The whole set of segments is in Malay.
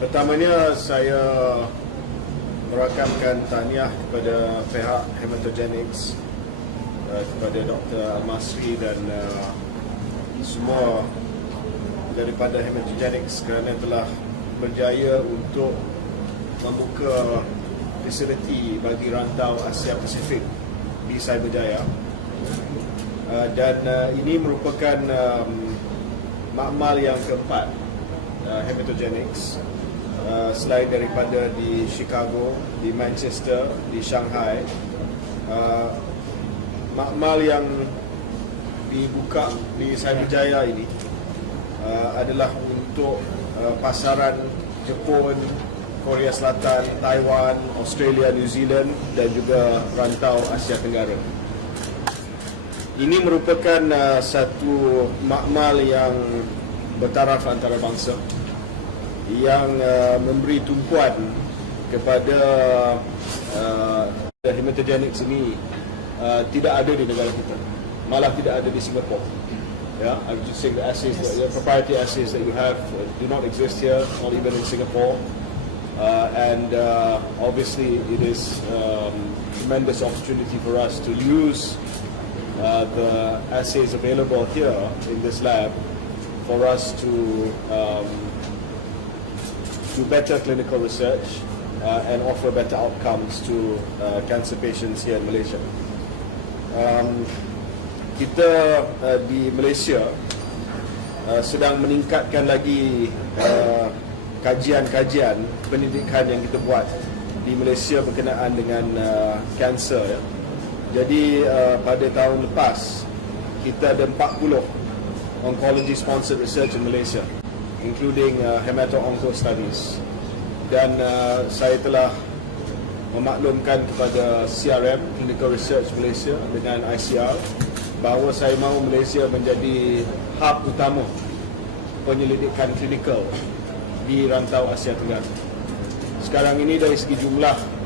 Pertamanya saya merakamkan tahniah kepada pihak Hematogonix, kepada Dr. Al-Masri dan semua daripada Hematogonix kerana telah berjaya untuk membuka fasiliti bagi rantau Asia Pasific di Cyberjaya. Dan ini merupakan makmal yang keempat Hematogonix, selain daripada di Chicago, di Manchester, di Shanghai. Makmal yang dibuka di Cyberjaya ini adalah untuk pasaran Jepun, Korea Selatan, Taiwan, Australia, New Zealand dan juga rantau Asia Tenggara. Ini merupakan satu makmal yang bertaraf antarabangsa yang memberi tumpuan kepada Hematogonix ini tidak ada di negara kita, malah tidak ada di Singapore. I would just say the assays, the proprietary assays that you have do not exist here, not even in Singapore. And obviously it is a tremendous opportunity for us to use the assays available here in this lab for us to do better clinical research and offer better outcomes to cancer patients here in Malaysia. Kita di Malaysia sedang meningkatkan lagi kajian-kajian pendidikan yang kita buat di Malaysia berkenaan dengan kanser. Jadi pada tahun lepas kita ada 40 oncology sponsored research in Malaysia, including Hematogonix studies. Dan saya telah memaklumkan kepada CRM, Clinical Research Malaysia dengan ICR, bahawa saya mahu Malaysia menjadi hub utama penyelidikan klinikal di rantau Asia Tenggara. Sekarang ini dari segi jumlah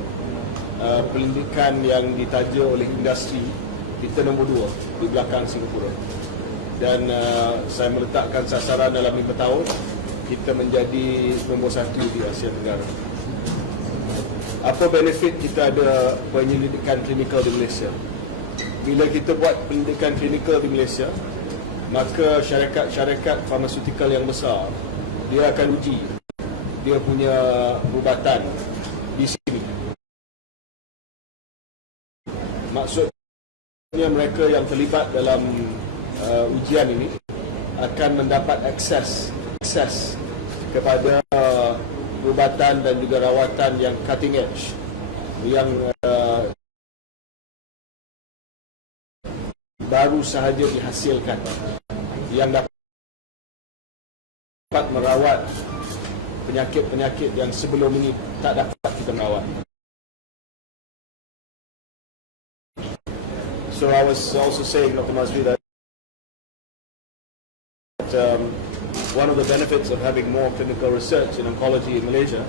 penyelidikan yang ditaja oleh industri, kita nombor 2 di belakang Singapura. Dan saya meletakkan sasaran dalam 5 tahun kita menjadi nombor 1 di Asia Tenggara. Apa benefit kita ada penyelidikan klinikal di Malaysia? Bila kita buat penyelidikan klinikal di Malaysia, maka syarikat-syarikat farmasutikal yang besar dia akan uji dia punya ubatan di sini. Maksudnya mereka yang terlibat dalam ujian ini akan mendapat akses kepada ubatan dan juga rawatan yang cutting edge, yang baru sahaja dihasilkan, yang dapat merawat penyakit-penyakit yang sebelum ini tak dapat kita merawat. So I was also saying, Dr. Masri, that one of the benefits of having more clinical research in oncology in Malaysia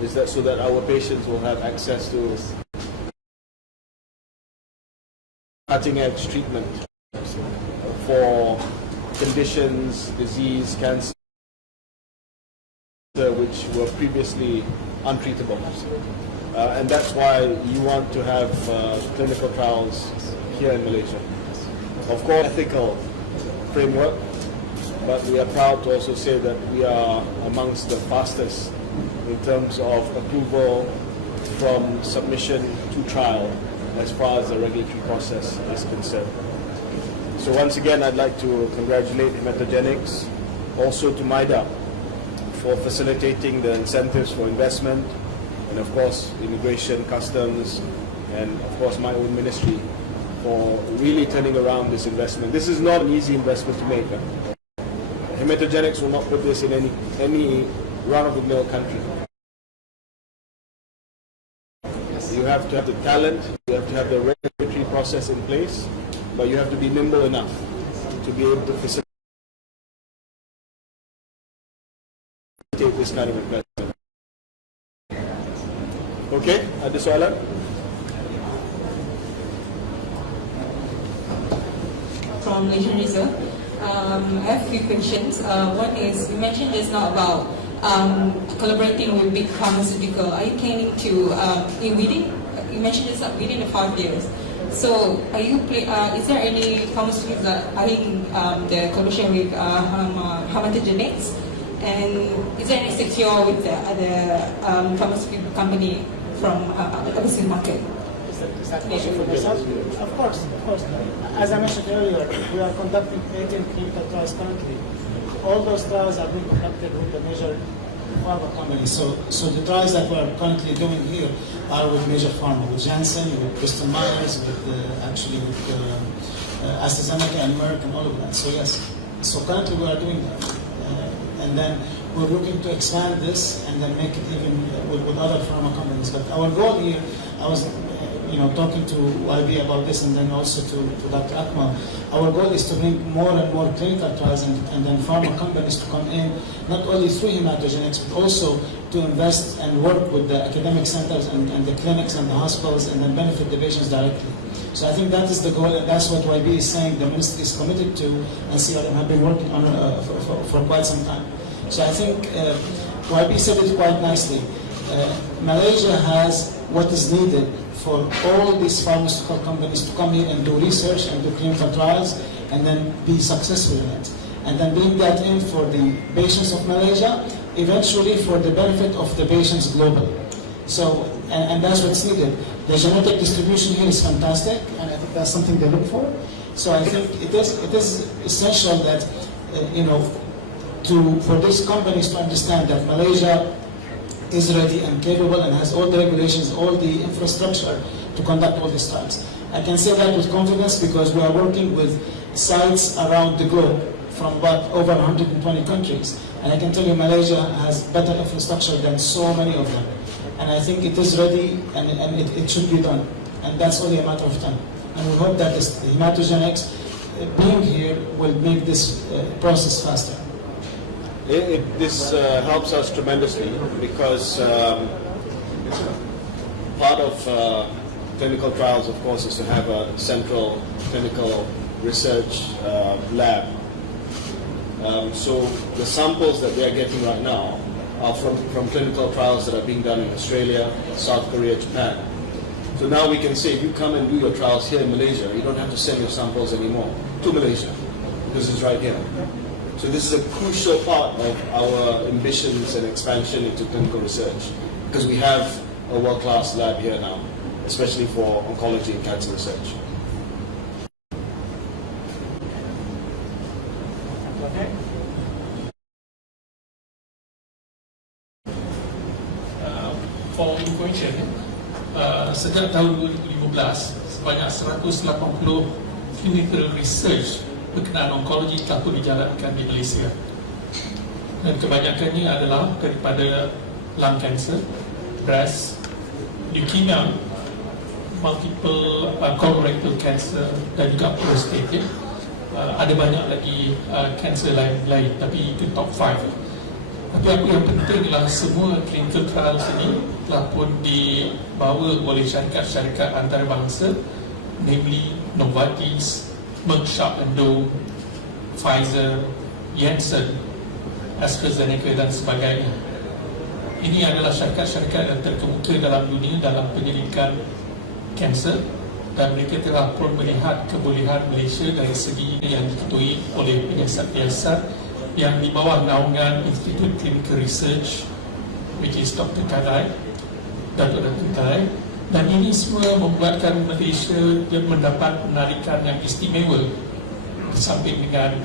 is that so that our patients will have access to cutting-edge treatment for conditions, disease, cancer, which were previously untreatable. And that's why you want to have clinical trials here in Malaysia. Of course, ethical framework, but we are proud to also say that we are amongst the fastest in terms of approval from submission to trial as far as the regulatory process is concerned. So once again, I'd like to congratulate Hematogonix, also to MIDA for facilitating the incentives for investment, and of course immigration, customs, and of course my own ministry for really turning around this investment. This is not an easy investment to make. Hematogonix will not put this in any run-of-the-mill country. You have to have the talent, you have to have the regulatory process in place, but you have to be nimble enough to be able to facilitate this kind of investment. Okay, ada soalan? From Malaysian Reserve. I have a few questions. One is, you mentioned just now about collaborating with big pharmaceutical. Are you planning to, you mentioned this within the 5 years. So, are you is there any pharmaceuticals that are in the collaboration with Hematogonix? And is there any secure with the other pharmaceutical company from overseas market? Is that question for myself? Of course, of course. As I mentioned earlier, we are conducting 18 clinical trials currently. All those trials are being conducted with the major pharma companies. So the trials that we are currently doing here are with major pharma, with Janssen, with Bristol Myers, with AstraZeneca and Merck and all of that. So yes, so currently we are doing that. And then we're looking to expand this and then make it even with other pharma companies. But our goal here, I was talking to YB about this and then also to Dr. Akmal, our goal is to bring more and more clinical trials and then pharma companies to come in, not only through Hematogonix, but also to invest and work with the academic centers and the clinics and the hospitals and then benefit the patients directly. So I think that is the goal, and that's what YB is saying the ministry is committed to, and CRM have been working on for quite some time. So I think YB said it quite nicely. Malaysia has what is needed for all these pharmaceutical companies to come here and do research and do clinical trials and then be successful in it. And then bring that in for the patients of Malaysia, eventually for the benefit of the patients globally. So, and that's what's needed. The genetic distribution here is fantastic, and I think that's something they look for. So I think it is essential that, for these companies to understand that Malaysia is ready and capable and has all the regulations, all the infrastructure to conduct all these trials. I can say that with confidence because we are working with sites around the globe from over 120 countries. And I can tell you Malaysia has better infrastructure than so many of them. And I think it is ready and it should be done. And that's only a matter of time. And we hope that the Hematogonix being here will make this process faster. This helps us tremendously because part of clinical trials, of course, is to have a central clinical research lab. So the samples that we are getting right now are from clinical trials that are being done in Australia, South Korea, Japan. So now we can say, you come and do your trials here in Malaysia. You don't have to send your samples anymore to Malaysia because it's right here. So this is a crucial part of our ambitions and expansion into clinical research because we have a world-class lab here now, especially for oncology and cancer research. For information, sejak tahun 2015, sebanyak 180 clinical research berkenaan onkologi telah pun dijalankan di Malaysia. Dan kebanyakannya adalah daripada lung cancer, breast, leukemia, multiple colorectal cancer dan juga prostate. Ada banyak lagi cancer lain, tapi itu top 5. Tapi apa yang penting adalah semua clinical trials ini telah pun dibawa oleh syarikat-syarikat antarabangsa, namely Novartis, Merck & Dow, Pfizer, Janssen, AstraZeneca dan sebagainya. Ini adalah syarikat-syarikat yang terkemuka dalam dunia dalam penyelidikan kanser dan mereka telah pun melihat kebolehan Malaysia dari segi yang diketuai oleh penyiasat-penyiasat yang di bawah naungan Institute Clinical Research, which is Dr. Khairy, dan ini semua membuatkan Malaysia mendapat penarikan yang istimewa di samping dengan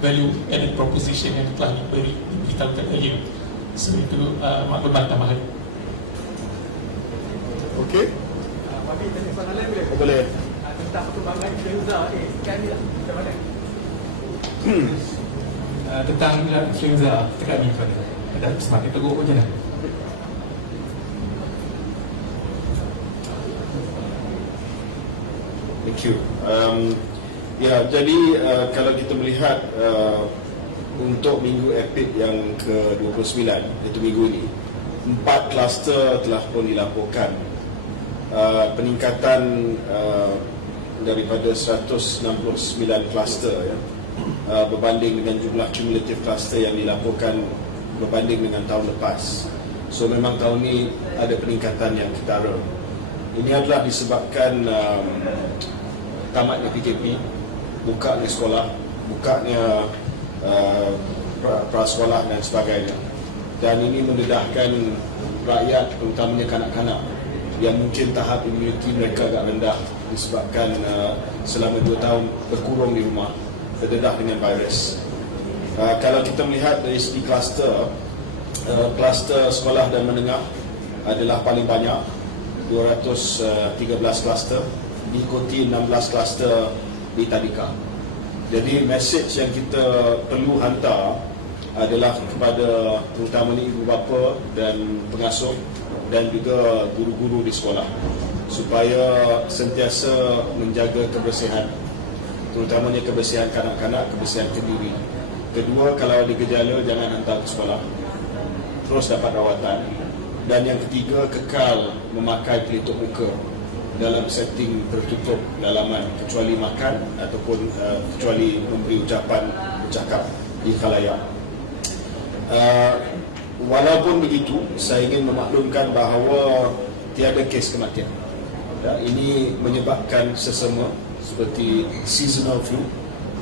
value added proposition yang telah diberitahukan earlier. So itu maklumat tambahan. Okey. Boleh. Tentang perkembangan influenza sekarang ni lah macam mana? Tentang influenza sekarang ni macam mana? Ada semakin teruk macam mana? Thank you. Jadi kalau kita melihat untuk minggu epic yang ke-29, iaitu minggu ini, 4 kluster telah pun dilaporkan. Peningkatan daripada 169 kluster berbanding dengan jumlah cumulative cluster yang dilaporkan berbanding dengan tahun lepas. So memang tahun ini ada peningkatan yang ketara. Ini adalah disebabkan tamatnya PKP, bukanya sekolah, bukanya prasekolah dan sebagainya. Dan ini mendedahkan rakyat, terutamanya kanak-kanak yang mungkin tahap imuniti mereka agak rendah disebabkan selama 2 tahun berkurung di rumah, terdedah dengan virus. Kalau kita melihat dari segi kluster, kluster sekolah dan menengah adalah paling banyak, 213 kluster, diikuti 16 kluster di tadika. Jadi mesej yang kita perlu hantar adalah kepada terutamanya ibu bapa dan pengasuh dan juga guru-guru di sekolah supaya sentiasa menjaga kebersihan, terutamanya kebersihan kanak-kanak, kebersihan kendiri. Kedua, kalau ada gejala jangan hantar ke sekolah, terus dapat rawatan. Dan yang ketiga, kekal memakai pelitup muka dalam setting tertutup dalaman kecuali makan ataupun kecuali memberi ucapan bercakap di khalayak. Walaupun begitu, saya ingin memaklumkan bahawa tiada kes kematian. Ini menyebabkan sesama seperti seasonal flu,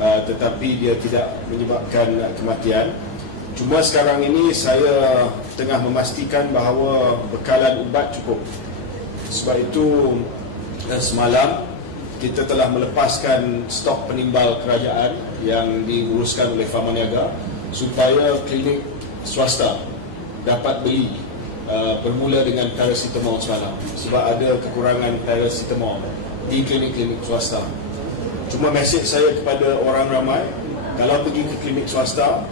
tetapi dia tidak menyebabkan kematian. Cuma sekarang ini saya tengah memastikan bahawa bekalan ubat cukup. Sebab itu semalam kita telah melepaskan stok penimbal kerajaan yang diuruskan oleh Farma Niaga supaya klinik swasta dapat beli bermula dengan paracetamol semalam sebab ada kekurangan paracetamol di klinik-klinik swasta. Cuma mesej saya kepada orang ramai, kalau pergi ke klinik swasta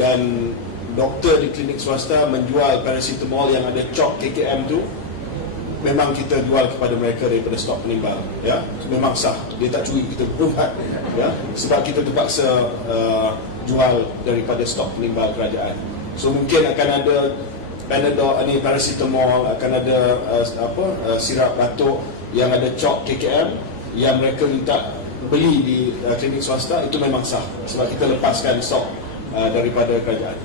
dan doktor di klinik swasta menjual paracetamol yang ada cok KKM tu, memang kita jual kepada mereka daripada stok penimbal, ya, memang sah, dia tak curi kita berubat, ya, sebab kita terpaksa jual daripada stok penimbal kerajaan. So mungkin akan ada Panadol, paracetamol, akan ada sirap batuk yang ada cok KKM yang mereka minta beli di klinik swasta, itu memang sah sebab kita lepaskan stok daripada kerajaan.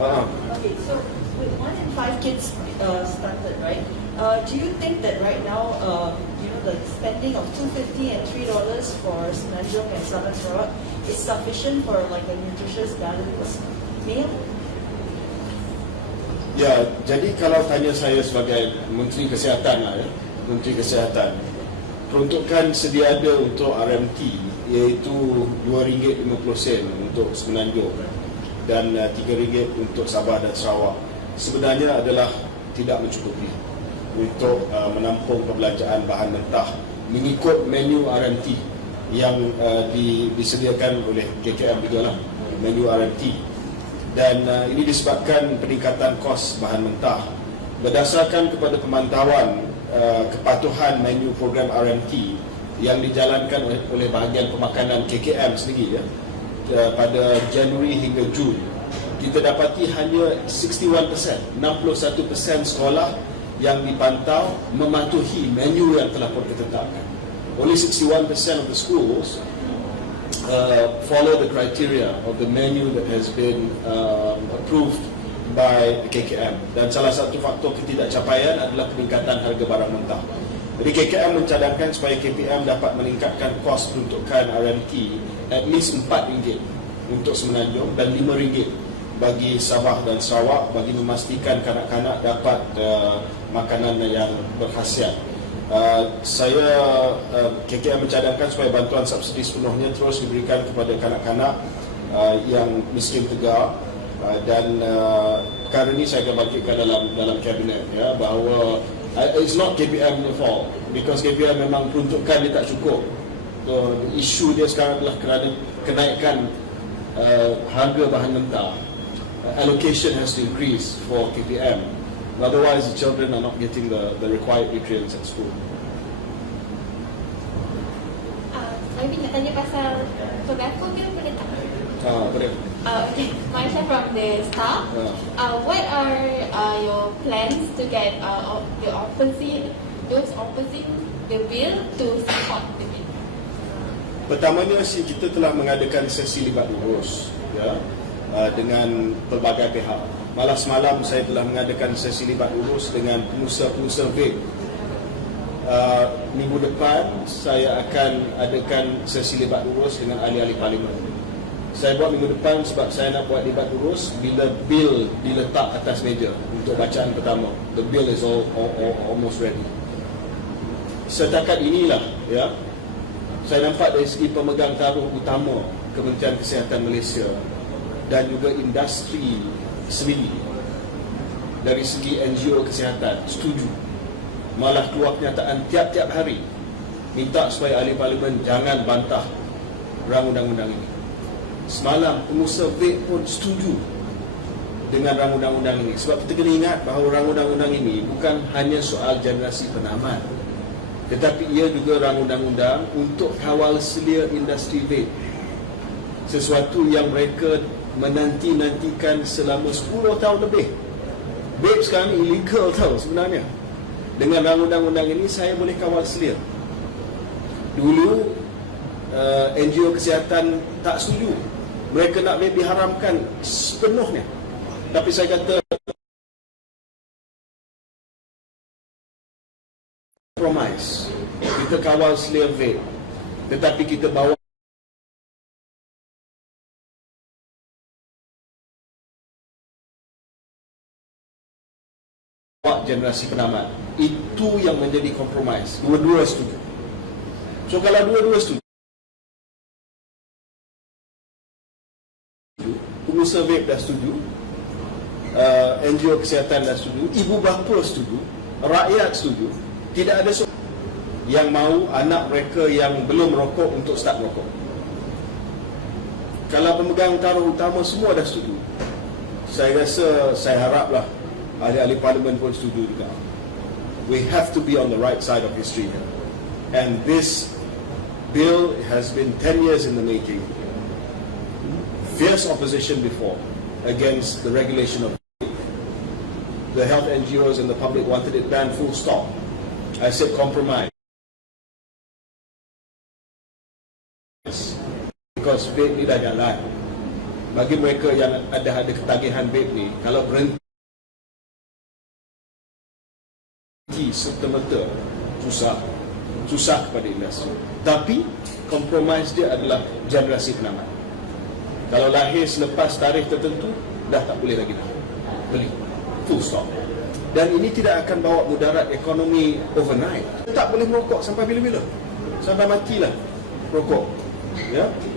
Okay, so with 1 in 5 kids started, right? Do you think that right now, the spending of $2.50 and $3 for Semenanjung and Sabah Sarawak is sufficient for like a nutritious balanced meal? Ya, jadi kalau tanya saya sebagai Menteri Kesihatan Menteri Kesihatan, peruntukan sedia ada untuk RMT iaitu RM2.50 untuk Semenanjung dan RM3 untuk Sabah dan Sarawak sebenarnya adalah tidak mencukupi untuk menampung perbelanjaan bahan mentah mengikut menu RMT yang disediakan oleh KKM juga lah, menu RMT. Dan ini disebabkan peningkatan kos bahan mentah. Berdasarkan kepada pemantauan kepatuhan menu program RMT yang dijalankan oleh bahagian pemakanan KKM sendiri, pada Januari hingga Jun, kita dapati hanya 61% sekolah yang dipantau mematuhi menu yang telah pun ditetapkan. Only 61% of the schools follow the criteria of the menu that has been approved by KKM. Dan salah satu faktor ketidakcapaian adalah peningkatan harga barang mentah. Jadi KKM mencadangkan supaya KPM dapat meningkatkan kos peruntukan RMT at least RM4 untuk Semenanjung dan RM5 bagi Sabah dan Sarawak bagi memastikan kanak-kanak dapat makanan yang berkhasiat. KKM mencadangkan supaya bantuan subsidi sepenuhnya terus diberikan kepada kanak-kanak yang miskin tegar, dan perkara ini saya akan bangkitkan dalam kabinet, bahawa it's not KPM fault because KPM memang peruntukan dia tak cukup. So, isu dia sekarang adalah kerana kenaikan harga bahan mentah. Allocation has to increase for KPM. Otherwise, the children are not getting the required nutrients at school. Maybe nak tanya pasal tobacco ke boleh tak? Boleh. Okay, Malaysia from the staff. What are your plans to get your opposite those opposing the bill to support the bill? Pertamanya kita telah mengadakan sesi libat urus dengan pelbagai pihak. Malah semalam saya telah mengadakan sesi libat urus dengan pengusaha-pengusaha vape. Minggu depan saya akan adakan sesi libat urus dengan ahli-ahli parlimen. Saya buat minggu depan sebab saya nak buat libat urus bila bil diletak atas meja untuk bacaan pertama. The bill is almost ready. Setakat inilah saya nampak dari segi pemegang taruh utama Kementerian Kesihatan Malaysia dan juga industri sendiri dari segi NGO kesihatan setuju, malah keluar kenyataan tiap-tiap hari minta supaya ahli parlimen jangan bantah rang undang-undang ini. Semalam pengusaha vape pun setuju dengan rang undang-undang ini, sebab kita kena ingat bahawa rang undang-undang ini bukan hanya soal generasi penamat, tetapi ia juga rang undang-undang untuk kawal selia industri vape, sesuatu yang mereka menanti-nantikan selama 10 tahun lebih. Vape sekarang illegal tau sebenarnya. Dengan rang undang-undang ini saya boleh kawal selia. Dulu NGO kesihatan tak setuju. Mereka nak vape diharamkan sepenuhnya. Tapi saya kata kompromis. Kita kawal selia vape, tetapi kita bawa generasi penamat. Itu yang menjadi kompromis. Dua-dua setuju. So kalau dua-dua setuju, pengusaha vape dah setuju, NGO kesihatan dah setuju, ibu bapa setuju, rakyat setuju, tidak ada yang mahu anak mereka yang belum merokok untuk start merokok. Kalau pemegang taruh utama semua dah setuju, saya haraplah ahli-ahli parlimen pun setuju juga. We have to be on the right side of history here. And this bill has been 10 years in the making. Fierce opposition before against the regulation of the health NGOs and the public wanted it banned full stop. I said compromise. Because vape ni dah jalan. Bagi mereka yang ada ketagihan vape ni, kalau berhenti serta-merta susah kepada industri. Tapi kompromis dia adalah generasi penamat. Kalau lahir selepas tarikh tertentu, dah tak boleh lagi beli, full stop. Dan ini tidak akan bawa mudarat ekonomi overnight. Tak boleh merokok sampai bila-bila, sampai matilah rokok.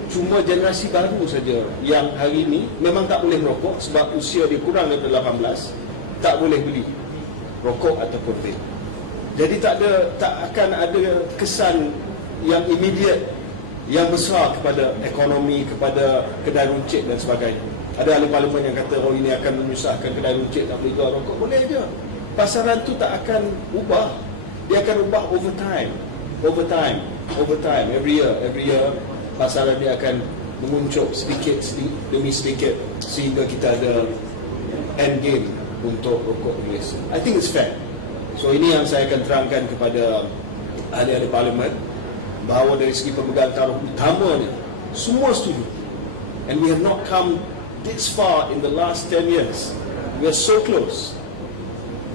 Cuma generasi baru saja yang hari ini memang tak boleh merokok sebab usia dia kurang daripada 18, tak boleh beli rokok ataupun vape. Jadi tak akan ada kesan yang immediate, yang besar kepada ekonomi, kepada kedai runcit dan sebagainya. Ada ahli parlimen yang kata, oh ini akan menyusahkan kedai runcit, tak boleh jual rokok. Boleh je. Pasaran tu tak akan ubah. Dia akan ubah over time. Every year, pasaran dia akan menguncup sedikit demi sedikit sehingga kita ada end game untuk rokok di Malaysia. I think it's fair. So ini yang saya akan terangkan kepada ahli-ahli parlimen, bahawa dari segi pemegang taruh utamanya semua setuju. And we have not come this far in the last 10 years. We are so close.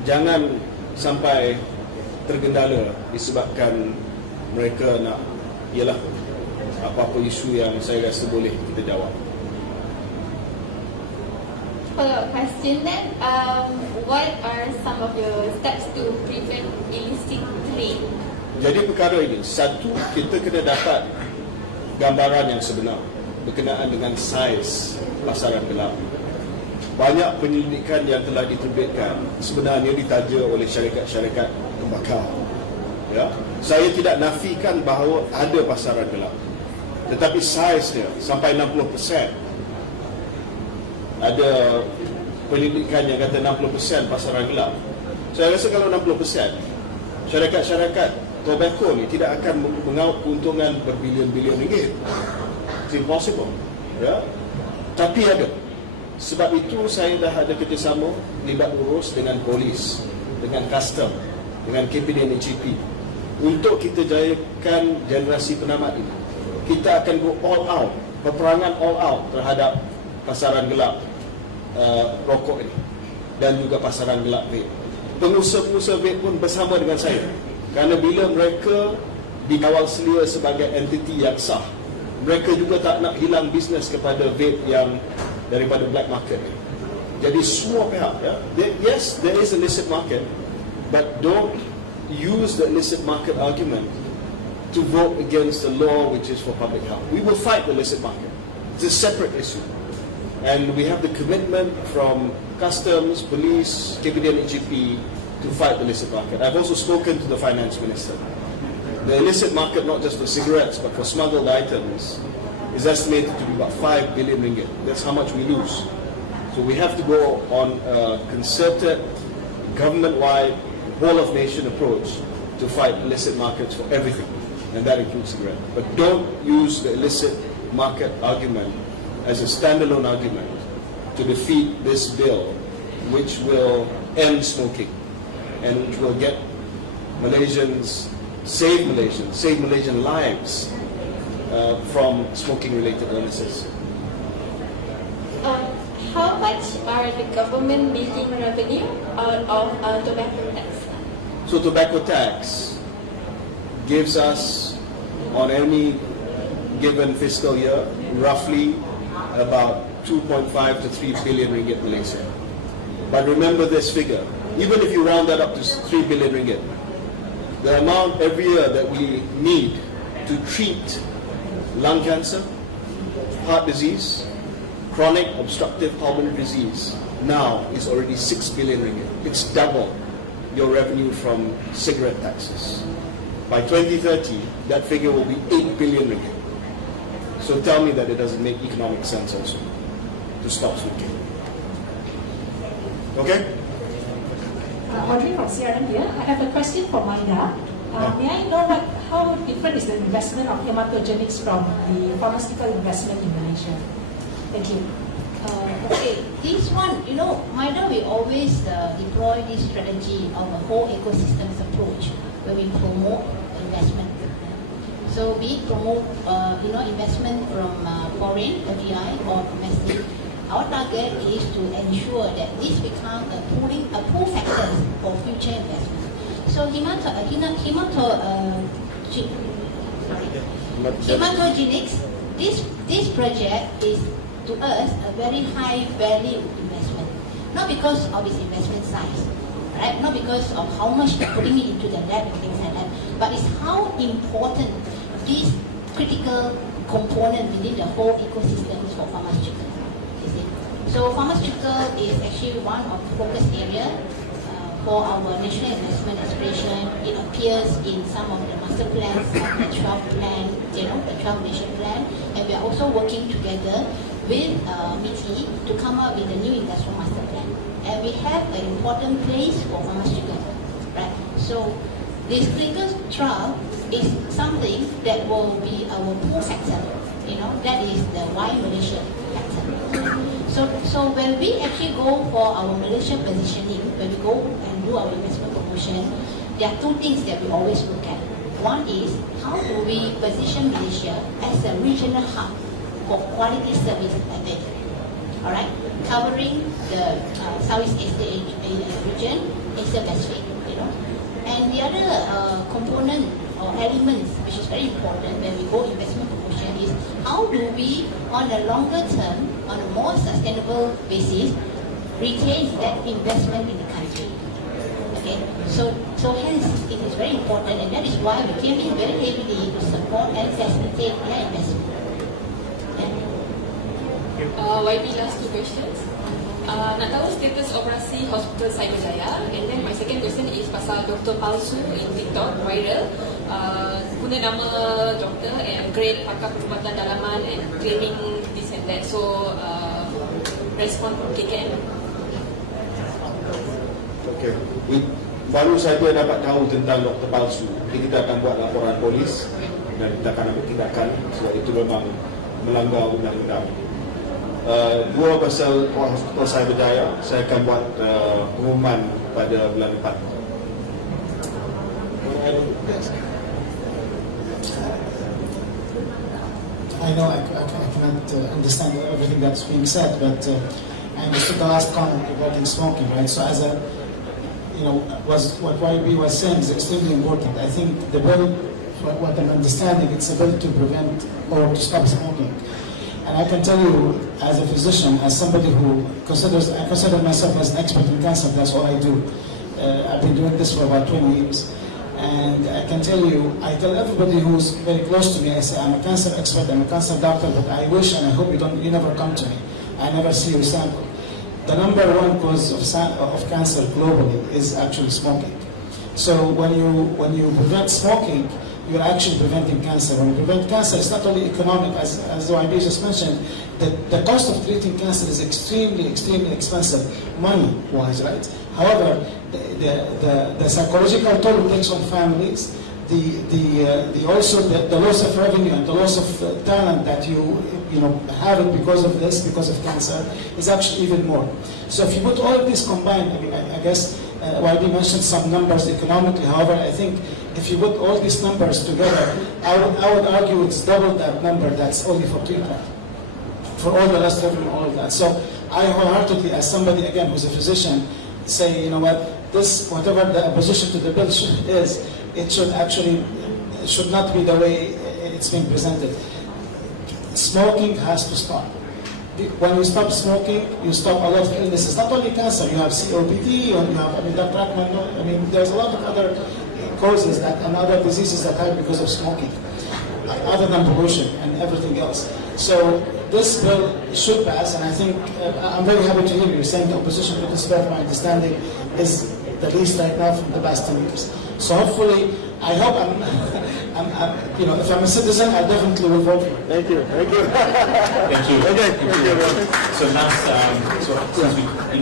Jangan sampai tergendala disebabkan mereka nak apa-apa isu yang saya rasa boleh kita jawab. Follow-up question then, what are some of the steps to prevent illicit trade? Jadi perkara ini, satu, kita kena dapat gambaran yang sebenar berkenaan dengan saiz pasaran gelap. Banyak penyelidikan yang telah diterbitkan sebenarnya ditaja oleh syarikat-syarikat tembakau. Saya tidak nafikan bahawa ada pasaran gelap, tetapi saiznya sampai 60%. Ada penyelidikan yang kata 60% pasaran gelap. Saya rasa kalau 60%, syarikat-syarikat tobacco ni tidak akan mengaut keuntungan berbilion-bilion ringgit. It's impossible. Tapi ada. Sebab itu saya dah ada kerjasama libat urus dengan polis, dengan custom, dengan KPD dan HEP untuk kita jayakan generasi penamat ini. Kita akan go all out, peperangan all out terhadap pasaran gelap rokok ini dan juga pasaran gelap vape. Pengusaha-pengusaha vape pun bersama dengan saya, kerana bila mereka dikawal selia sebagai entiti yang sah, mereka juga tak nak hilang bisnes kepada vape yang daripada black market. Jadi semua pihak, ya, yes, there is a illicit market, but don't use the illicit market argument to vote against the law which is for public health. We will fight the illicit market. It's a separate issue. And we have the commitment from customs, police, KPD and HEP to fight the illicit market. I've also spoken to the finance minister. The illicit market, not just for cigarettes, but for smuggled items, is estimated to be about 5 billion ringgit. That's how much we lose. So we have to go on a concerted, government-wide, whole-of-nation approach to fight illicit markets for everything, and that includes cigarettes. But don't use the illicit market argument as a standalone argument to defeat this bill, which will end smoking and which will get Malaysians, save Malaysian lives from smoking-related illnesses. How much are the government making revenue out of tobacco tax? So tobacco tax gives us, on any given fiscal year, roughly about 2.5 to 3 billion ringgit Malaysia. But remember this figure, even if you round that up to 3 billion ringgit, the amount every year that we need to treat lung cancer, heart disease, chronic obstructive pulmonary disease now is already 6 billion ringgit. It's double your revenue from cigarette taxes. By 2030, that figure will be 8 billion ringgit. So tell me that it doesn't make economic sense also to stop smoking. Okay? Audrey from CRM here. I have a question for Maida. May I know how different is the investment of Hematogonix from the pharmaceutical investment in Malaysia? Thank you. Okay, this one, Maida, we always deploy this strategy of a whole ecosystems approach where we promote investment. So we promote, investment from foreign, FDI, or domestic. Our target is to ensure that this becomes a pull factor for future investment. So Hematogonix, this project is to us a very high value investment, not because of its investment size, right? Not because of how much they're putting it into the lab and things like that, but it's how important this critical component within the whole ecosystem is for pharmaceutical. So pharmaceutical is actually one of the focus area for our national investment aspiration. It appears in some of the master plans, the 12 plan, the 12 nation plan, and we are also working together with MITI to come up with a new industrial master plan. And we have an important place for pharmaceutical, right? So this clinical trial is something that will be our pull factor. That is the why Malaysia factor. So when we actually go for our Malaysia positioning, when we go and do our investment promotion, there are two things that we always look at. One is how do we position Malaysia as a regional hub for quality service like that, all right, covering the Southeast Asia region, Asia Pacific, and the other component or elements which is very important when we go investment promotion is how do we, on a longer term, on a more sustainable basis, retain that investment in the country. Okay, so hence it is very important, and that is why we came in very heavily to support and facilitate their investment. YB, last two questions. Nak tahu status operasi hospital Cyberjaya, and then my second question is pasal doktor palsu in TikTok viral, guna nama doktor and grade pakar perubatan dalaman and claiming this and that. So respon KKM. Okay. Baru saja dapat tahu tentang doktor palsu. Jadi kita akan buat laporan polis dan kita akan ambil tindakan sebab itu memang melanggar undang-undang. Dua pasal hospital Cyberjaya, saya akan buat pengumuman pada bulan depan. Yes. I know I cannot understand everything that's being said, but I understood the last comment regarding smoking, right? So as a, what YB was saying is extremely important. I think the bill, what I'm understanding, it's a bill to prevent or to stop smoking. And I can tell you, as a physician, as somebody who I consider myself as an expert in cancer, that's all I do. I've been doing this for about 20 years. And I can tell you, I tell everybody who's very close to me, I say, I'm a cancer expert, I'm a cancer doctor, but I wish and I hope you never come to me. I never see your sample. The number one cause of cancer globally is actually smoking. So when you prevent smoking, you're actually preventing cancer. When you prevent cancer, it's not only economic, as YB just mentioned, the cost of treating cancer is extremely, extremely expensive, money-wise, right? However, the psychological toll it takes on families, also the loss of revenue and the loss of talent that you have it because of this, because of cancer, is actually even more. So if you put all of this combined, I guess YB mentioned some numbers economically. However, I think if you put all these numbers together, I would argue it's double that number that's only for treatment, for all the lost revenue, all of that. So I wholeheartedly, as somebody again who's a physician, say, whatever the opposition to the bill is, it should not be the way it's being presented. Smoking has to stop. When you stop smoking, you stop a lot of illnesses. Not only cancer, you have COPD, you have, Dr. Akman, there's a lot of other causes and other diseases that happen because of smoking, other than pollution and everything else. So this bill should pass, and I think I'm very happy to hear you saying the opposition to this bill, my understanding, is the least right now from the past 10 years. So hopefully, I hope if I'm a citizen, I definitely will vote for it. Thank you. Thank you. Okay. Thank you. So now, since we